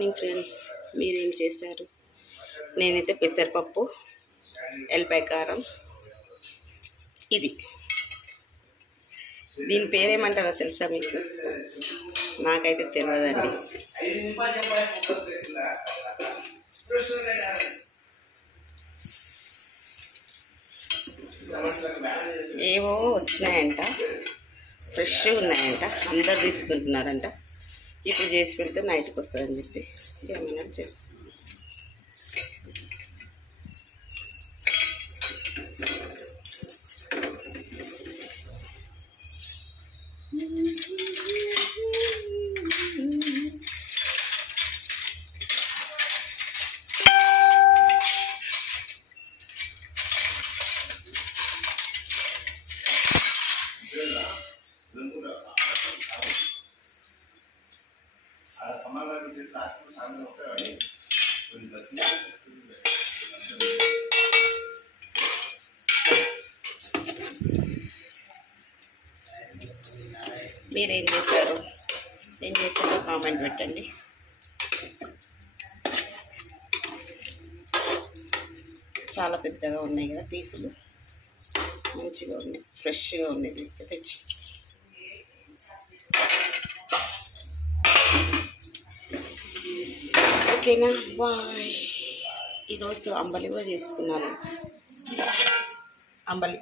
Morning friends, మీరేం చేశారు? నేనైతే పెసరపప్పు, ఎల్లిపాయ కారం, ఇది దీని పేరేమంటారో తెలుసా మీకు? నాకైతే తెలియదండి. ఏవో వచ్చినాయంట, ఫ్రెష్గా ఉన్నాయంట, అందరు తీసుకుంటున్నారంట. ఇప్పుడు చేసి పెడితే నైట్కి వస్తుందని చెప్పి చేయమన్నాడు, చేస్తాను. మీరేం చేశారు? ఏం చేశారో కామెంట్ పెట్టండి. చాలా పెద్దగా ఉన్నాయి కదా పీసులు, మంచిగా ఉన్నాయి, ఫ్రెష్గా ఉన్నాయి. తెచ్చి ఓకేనా, బాయ్. ఈరోజు అంబలి కూడా చేసుకున్నాను. అంబలి